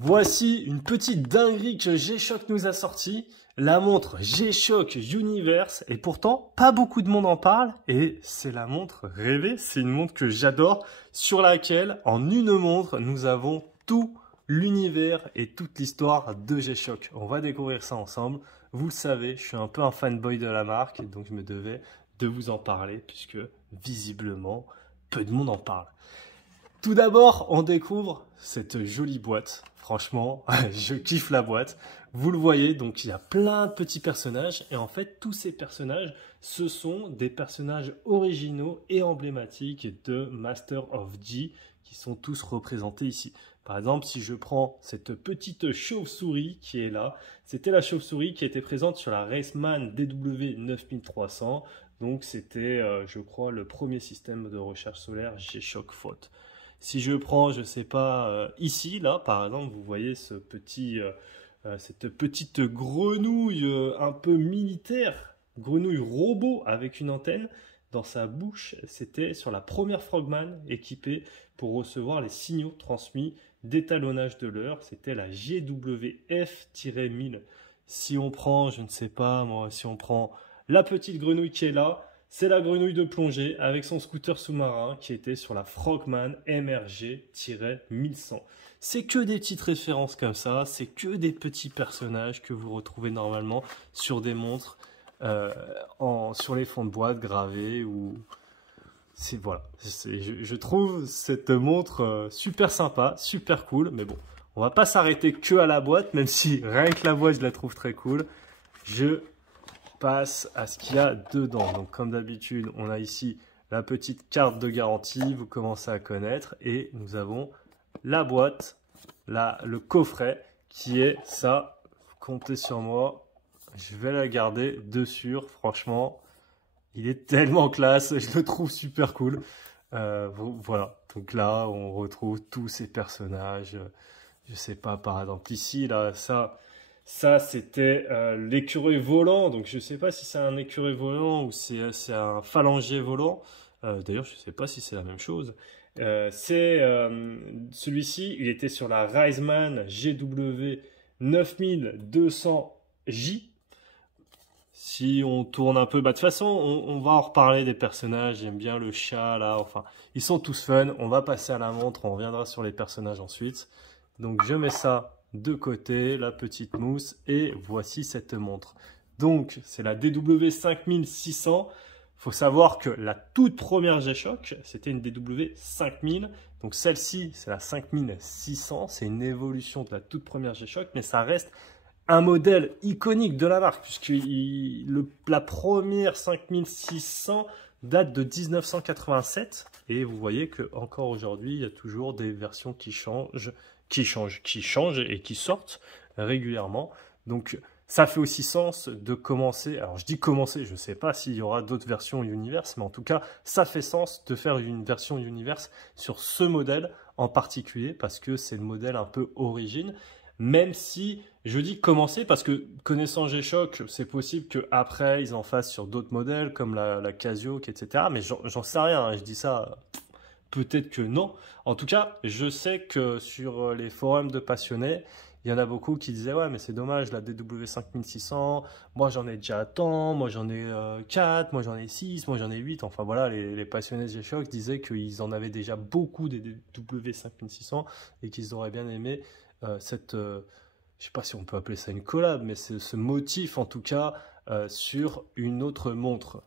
Voici une petite dinguerie que G-Shock nous a sortie, la montre G-Shock Universe, et pourtant pas beaucoup de monde en parle, et c'est la montre rêvée, c'est une montre que j'adore, sur laquelle en une montre nous avons tout l'univers et toute l'histoire de G-Shock. On va découvrir ça ensemble, vous le savez, je suis un peu un fanboy de la marque, donc je me devais de vous en parler, puisque visiblement peu de monde en parle. Tout d'abord, on découvre cette jolie boîte. Franchement, je kiffe la boîte. Vous le voyez, donc il y a plein de petits personnages. Et en fait, tous ces personnages, ce sont des personnages originaux et emblématiques de Master of G qui sont tous représentés ici. Par exemple, si je prends cette petite chauve-souris qui est là, c'était la chauve-souris qui était présente sur la Raceman DW9300. Donc c'était, je crois, le premier système de recherche solaire G-Shock Faute. Si je prends, je sais pas, ici, là, par exemple, vous voyez ce petit, cette petite grenouille un peu militaire, grenouille robot avec une antenne dans sa bouche. C'était sur la première Frogman équipée pour recevoir les signaux transmis d'étalonnage de l'heure. C'était la GWF-1000. Si on prend, je ne sais pas, moi, si on prend la petite grenouille qui est là, c'est la grenouille de plongée avec son scooter sous-marin qui était sur la Frogman MRG-1100. C'est que des petites références comme ça, c'est que des petits personnages que vous retrouvez normalement sur des montres, sur les fonds de boîte gravés ou... Voilà. Je trouve cette montre super sympa, super cool, mais bon, on va pas s'arrêter que à la boîte, même si rien que la boîte je la trouve très cool. Je passe à ce qu'il y a dedans. Donc comme d'habitude, on a ici la petite carte de garantie, vous commencez à connaître, et nous avons la boîte, le coffret qui est ça. Comptez sur moi, je vais la garder dessus. Franchement, il est tellement classe, je le trouve super cool. Voilà, donc là on retrouve tous ces personnages. Je sais pas, par exemple ici, là, ça, c'était l'écureuil volant. Donc, je ne sais pas si c'est un écureuil volant ou c'est un phalangier volant. D'ailleurs, je ne sais pas si c'est la même chose. Celui-ci, il était sur la Raceman GW 9200J. Si on tourne un peu, bah, de toute façon, on va en reparler des personnages. J'aime bien le chat, là. Enfin, ils sont tous fun. On va passer à la montre. On reviendra sur les personnages ensuite. Donc, je mets ça de côté, la petite mousse, et voici cette montre. Donc, c'est la DW 5600. Il faut savoir que la toute première G-Shock, c'était une DW 5000. Donc, celle-ci, c'est la 5600. C'est une évolution de la toute première G-Shock, mais ça reste un modèle iconique de la marque, puisque la première 5600 date de 1987. Et vous voyez qu'encore aujourd'hui, il y a toujours des versions qui changent et qui sortent régulièrement. Donc, ça fait aussi sens de commencer. Alors, je dis commencer, je ne sais pas s'il y aura d'autres versions Universe, mais en tout cas, ça fait sens de faire une version Universe sur ce modèle en particulier, parce que c'est le modèle un peu origine. Même si, je dis commencer, parce que connaissant G-Shock, c'est possible qu'après, ils en fassent sur d'autres modèles, comme la Casio, etc. Mais j'en sais rien, hein, je dis ça... Peut-être que non. En tout cas, je sais que sur les forums de passionnés, il y en a beaucoup qui disaient « Ouais, mais c'est dommage, la DW 5600, moi j'en ai déjà tant, moi j'en ai 4, moi j'en ai 6, moi j'en ai 8. » Enfin voilà, les passionnés de G-Shock disaient qu'ils en avaient déjà beaucoup des DW 5600 et qu'ils auraient bien aimé cette... je sais pas si on peut appeler ça une collab, mais c'est ce motif en tout cas sur une autre montre.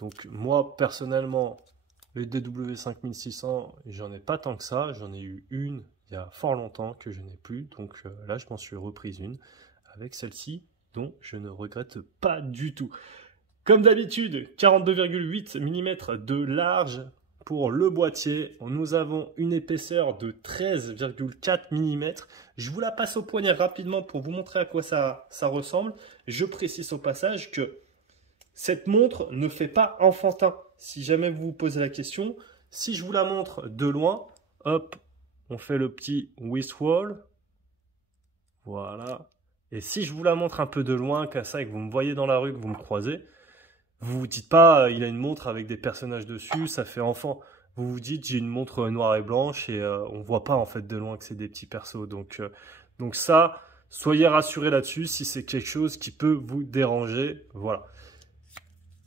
Donc moi, personnellement... Les DW 5600, j'en ai pas tant que ça. J'en ai eu une il y a fort longtemps que je n'ai plus. Donc là, je m'en suis reprise une avec celle-ci dont je ne regrette pas du tout. Comme d'habitude, 42,8 mm de large pour le boîtier. Nous avons une épaisseur de 13,4 mm. Je vous la passe au poignet rapidement pour vous montrer à quoi ça ressemble. Je précise au passage que cette montre ne fait pas enfantin. Si jamais vous vous posez la question, si je vous la montre de loin, hop, on fait le petit wristwall. Voilà. Et si je vous la montre un peu de loin, comme ça, et que vous me voyez dans la rue, que vous me croisez, vous vous dites pas, il a une montre avec des personnages dessus, ça fait enfant. vous vous dites j'ai une montre noire et blanche et on voit pas en fait de loin que c'est des petits persos. Donc ça, soyez rassurés là-dessus si c'est quelque chose qui peut vous déranger. Voilà.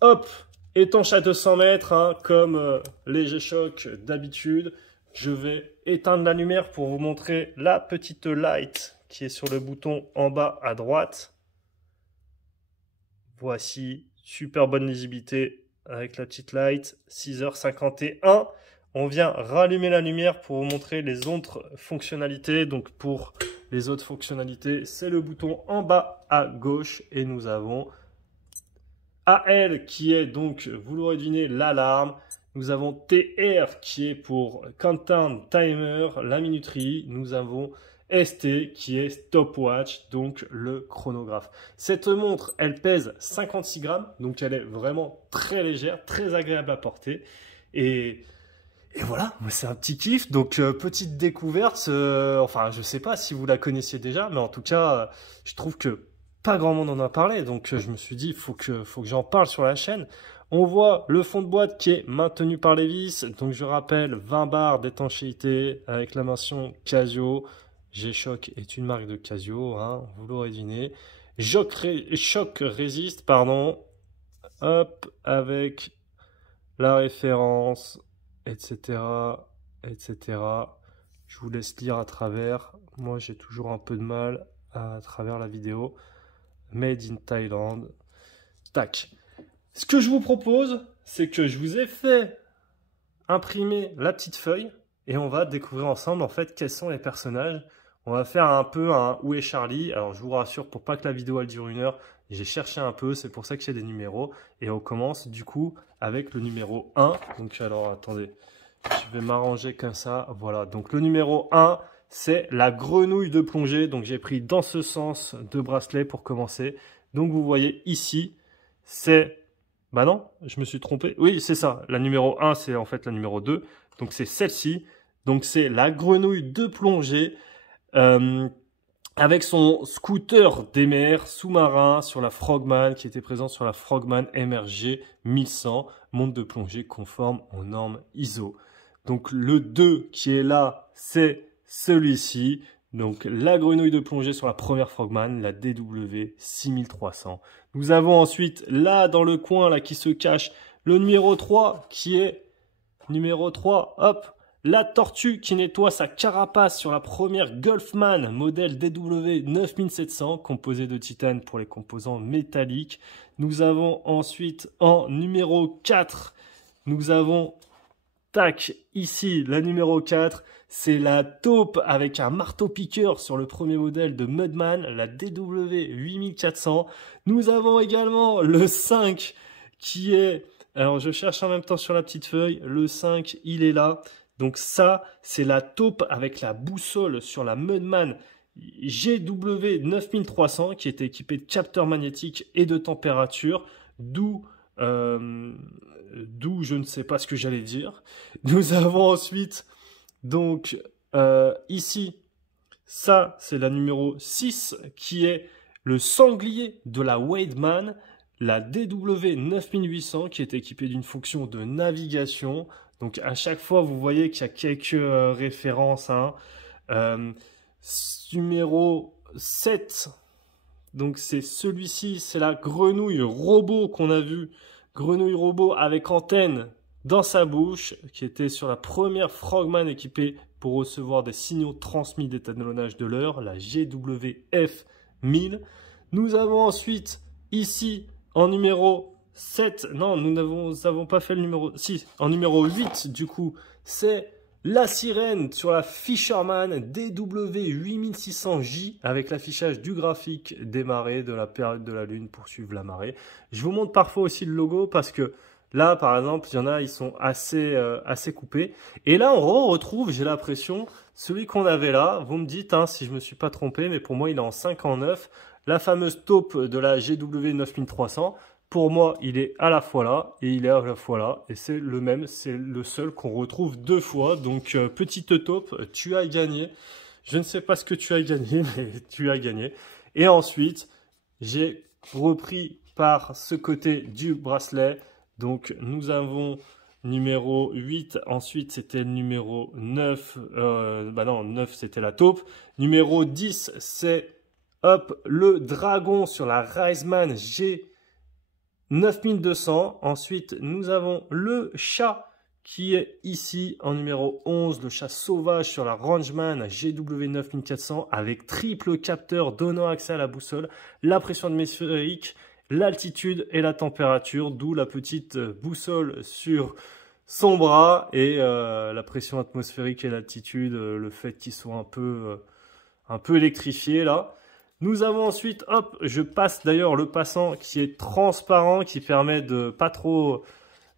Hop, étanche à 200 mètres, hein, comme les G-Shock d'habitude. Je vais éteindre la lumière pour vous montrer la petite light qui est sur le bouton en bas à droite. Voici, super bonne lisibilité avec la petite light, 6h51. On vient rallumer la lumière pour vous montrer les autres fonctionnalités. Donc pour les autres fonctionnalités, c'est le bouton en bas à gauche et nous avons AL qui est donc, vous l'aurez deviné, l'alarme. Nous avons TR qui est pour Countdown Timer, la minuterie. Nous avons ST qui est Stopwatch, donc le chronographe. Cette montre, elle pèse 56 grammes, donc elle est vraiment très légère, très agréable à porter. Et voilà, c'est un petit kiff. Donc petite découverte, enfin je sais pas si vous la connaissiez déjà, mais en tout cas, je trouve que pas grand monde en a parlé. Donc je me suis dit, faut que j'en parle sur la chaîne. On voit le fond de boîte qui est maintenu par les vis. Donc je rappelle, 20 bars d'étanchéité avec la mention Casio. G-Shock est une marque de Casio, hein, vous l'aurez deviné. Shock Resist, pardon. Hop, avec la référence, etc., etc. Je vous laisse lire à travers. Moi, j'ai toujours un peu de mal à travers la vidéo. Made in Thailand. Tac. Ce que je vous propose, c'est que je vous ai fait imprimer la petite feuille et on va découvrir ensemble en fait quels sont les personnages. On va faire un peu un Où est Charlie. Alors je vous rassure, pour pas que la vidéo elle dure 1 heure, j'ai cherché un peu, c'est pour ça que j'ai des numéros. Et on commence du coup avec le numéro 1. Donc alors attendez, je vais m'arranger comme ça. Voilà, donc le numéro 1, c'est la grenouille de plongée. Donc j'ai pris dans ce sens 2 bracelets pour commencer. Donc vous voyez ici, c'est... Bah non, je me suis trompé. Oui, c'est ça. La numéro 1, c'est en fait la numéro 2. Donc c'est celle-ci. Donc c'est la grenouille de plongée. Avec son scooter des mers sous-marin sur la Frogman qui était présent sur la Frogman MRG 1100, montre de plongée conforme aux normes ISO. Donc le 2 qui est là, c'est celui-ci. Donc la grenouille de plongée sur la première Frogman, la DW 6300. Nous avons ensuite là dans le coin là qui se cache le numéro 3 qui est numéro 3, hop, la tortue qui nettoie sa carapace sur la première Gulfman modèle DW 9700 composée de titane pour les composants métalliques. Nous avons ensuite en numéro 4, nous avons tac, ici la numéro 4, c'est la taupe avec un marteau-piqueur sur le premier modèle de Mudman, la DW 8400. Nous avons également le 5 qui est, alors je cherche en même temps sur la petite feuille, le 5 il est là. Donc ça, c'est la taupe avec la boussole sur la Mudman GW 9300 qui était équipée de capteurs magnétiques et de température, d'où je ne sais pas ce que j'allais dire. Nous avons ensuite, donc ici, ça c'est la numéro 6 qui est le sanglier de la Wademan, la DW 9800 qui est équipée d'une fonction de navigation. Donc à chaque fois, vous voyez qu'il y a quelques références. Hein. Numéro 7, donc c'est celui-ci, c'est la grenouille robot qu'on a vu. Grenouille robot avec antenne dans sa bouche, qui était sur la première Frogman équipée pour recevoir des signaux transmis d'étalonnage de l'heure, la GWF 1000. Nous avons ensuite ici en numéro 7, non, nous n'avons pas fait le numéro 6. En numéro 8, du coup, c'est la sirène sur la Fisherman DW 8600J avec l'affichage du graphique des marées de la période de la Lune pour suivre la marée. Je vous montre parfois aussi le logo parce que là, par exemple, il y en a, ils sont assez coupés. Et là, on retrouve, j'ai l'impression, celui qu'on avait là. Vous me dites hein, si je me suis pas trompé, mais pour moi, il est en 5 en 9. La fameuse taupe de la GW 9300. Pour moi, il est à la fois là et il est à la fois là. Et c'est le même, c'est le seul qu'on retrouve 2 fois. Donc, petite taupe, tu as gagné. Je ne sais pas ce que tu as gagné, mais tu as gagné. Et ensuite, j'ai repris par ce côté du bracelet. Donc, nous avons numéro 8, ensuite c'était le numéro 9, bah non, 9 c'était la taupe. Numéro 10, c'est, hop, le dragon sur la Reisman G 9200. Ensuite, nous avons le chat qui est ici en numéro 11, le chat sauvage sur la Rangeman GW 9400 avec triple capteur donnant accès à la boussole, la pression atmosphérique, l'altitude et la température, d'où la petite boussole sur son bras et la pression atmosphérique et l'altitude, le fait qu'ils soient un peu électrifiés là. Nous avons ensuite, hop, je passe d'ailleurs le passant qui est transparent, qui permet de pas trop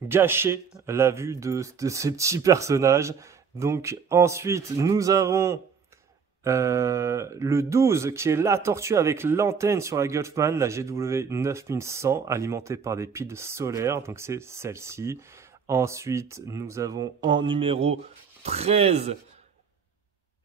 gâcher la vue de ces petits personnages. Donc ensuite, nous avons le 12 qui est la tortue avec l'antenne sur la Gulfman, la GW 9100, alimentée par des piles solaires. Donc c'est celle-ci. Ensuite, nous avons en numéro 13,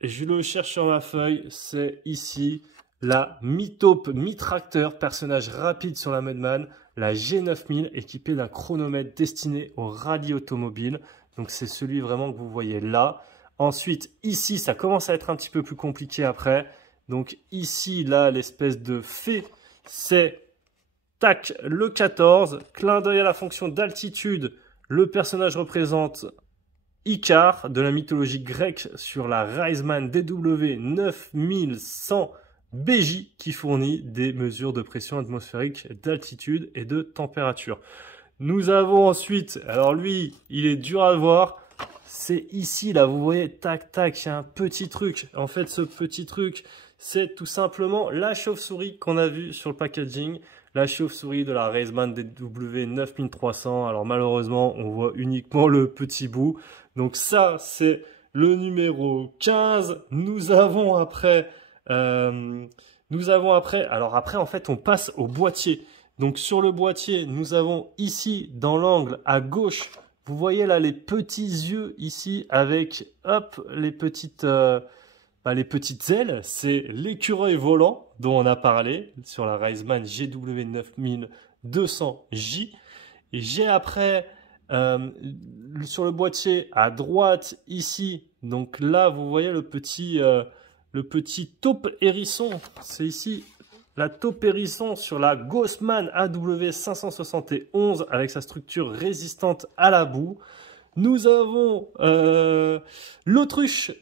je le cherche sur ma feuille, c'est ici. La Mi-Taupe Mi-Tracteur, personnage rapide sur la Mudman, la G9000 équipée d'un chronomètre destiné au rallye automobile. Donc c'est celui vraiment que vous voyez là. Ensuite, ici, ça commence à être un petit peu plus compliqué après. Donc ici, là, l'espèce de fée, c'est tac, le 14. Clin d'œil à la fonction d'altitude. Le personnage représente Icare de la mythologie grecque sur la Reisman DW 9100. BJ qui fournit des mesures de pression atmosphérique, d'altitude et de température. Nous avons ensuite, alors lui, il est dur à voir, c'est ici, là, vous voyez, tac, tac, il y a un petit truc. En fait, ce petit truc, c'est tout simplement la chauve-souris qu'on a vue sur le packaging, la chauve-souris de la Reisman DW 9300. Alors malheureusement, on voit uniquement le petit bout. Donc ça, c'est le numéro 15. Nous avons après... alors après en fait on passe au boîtier. Donc sur le boîtier nous avons ici dans l'angle à gauche, vous voyez là les petits yeux ici avec hop les petites ailes, c'est l'écureuil volant dont on a parlé sur la Reisman GW 9200J. Et j'ai après sur le boîtier à droite ici, donc là vous voyez le petit taupe hérisson, c'est ici la taupe hérisson sur la Ghostman AW 571 avec sa structure résistante à la boue. Nous avons l'autruche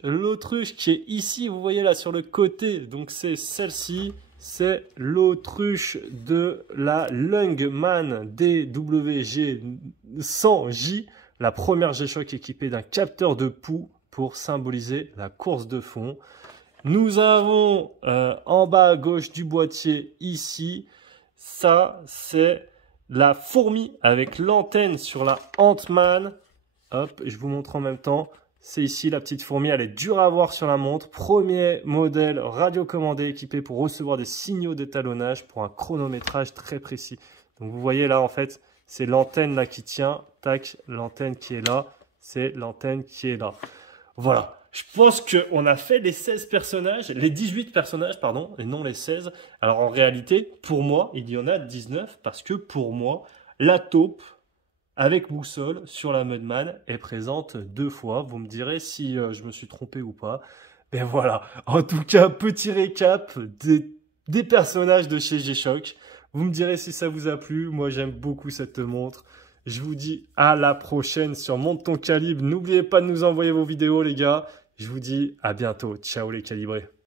qui est ici, vous voyez là sur le côté, donc c'est celle-ci, c'est l'autruche de la Lungman DWG 100J, la première G-Shock équipée d'un capteur de pouls pour symboliser la course de fond. Nous avons en bas à gauche du boîtier ici, ça c'est la fourmi avec l'antenne sur la Ant-Man. Hop, je vous montre en même temps. C'est ici la petite fourmi, elle est dure à voir sur la montre. Premier modèle radiocommandé équipé pour recevoir des signaux d'étalonnage pour un chronométrage très précis. Donc vous voyez là en fait, c'est l'antenne là qui tient. Tac, l'antenne qui est là, c'est l'antenne qui est là. Voilà. Je pense qu'on a fait les 16 personnages, les 18 personnages, pardon, et non les 16. Alors en réalité, pour moi, il y en a 19 parce que pour moi, la taupe avec boussole sur la Mudman est présente 2 fois. Vous me direz si je me suis trompé ou pas. Ben voilà. En tout cas, petit récap des personnages de chez G-Shock. Vous me direz si ça vous a plu. Moi, j'aime beaucoup cette montre. Je vous dis à la prochaine sur Monte ton calibre. N'oubliez pas de nous envoyer vos vidéos, les gars. Je vous dis à bientôt. Ciao les calibrés.